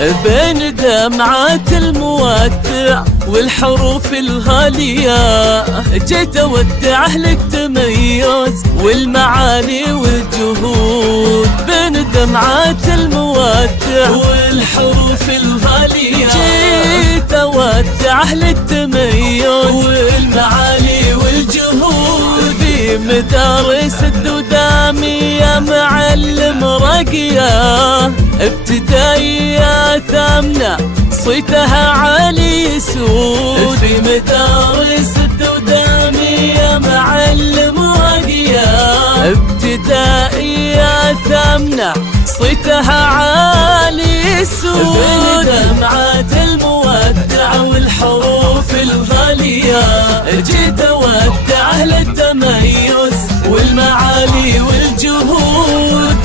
بين دمعات المودع والحروف الغالية، جيت اودع لك تميز والمعاني والجهود. بين دمعات المودع والحروف الغالية، جيت اودع لك تميز والمعاني والجهود. في مدارس الدودامية معلم رقية، ابتدائية ثامنة صيتها عالي سود. في مدارس الدودامية معلم رقية، ابتدائية ثامنة صيتها عالي سود. بين دمعات المودع والحروف الغالية، جيت اودع للتميز والمعالي والجهود.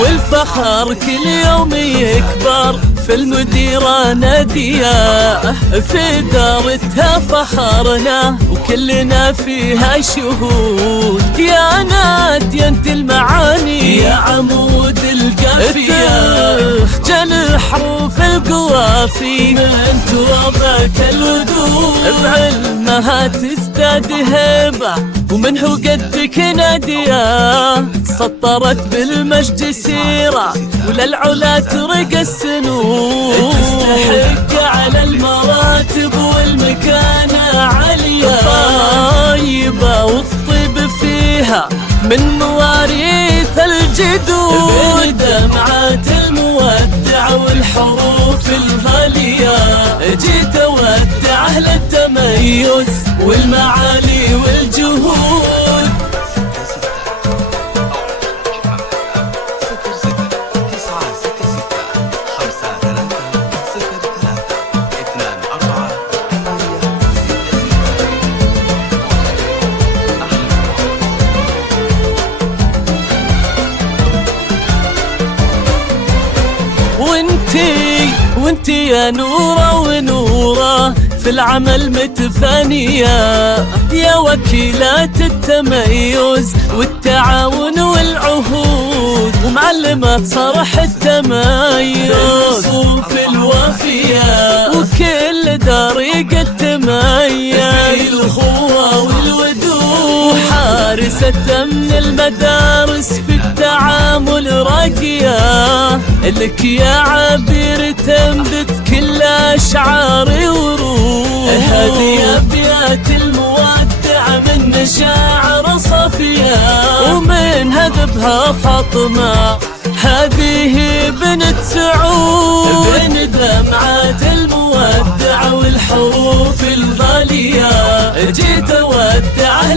والفخر كل يوم يكبر في المديرة نادية، في دارتها فخرنا وكلنا فيها شهود. يا نادية انت المعاني يا عمود القافية، تخجل حروف القوافي من ترابك الودود. بعلمها تزداد هبة ومن هو قدك نادية، سطرت بالمجد سيرة وللعلا ترقى السنود. تستحق على المراتب والمكانة عالية، طيبة والطيب فيها من مواريث الجدود. بين دمعات المودع والحروف الغالية، جيت اودع للتميز والمعالي والجهود. وانتي يا نورة ونورة في العمل متفانية، يا وكيلات التميز والتعاون والعهود، ومعلمة صرح التميز بالصوف الوافية، وكل طريقة تميز في الأخوة والودود. حارسة من المدارس في التعامل راقية، لك يا عبير تنبت كل أشعاري وروح. هذه أبيات المودع من مشاعر صفية، ومن هذبها فاطمة هذه بنت سعود. بين دمعات المودع والحروف الغالية، جيت اودع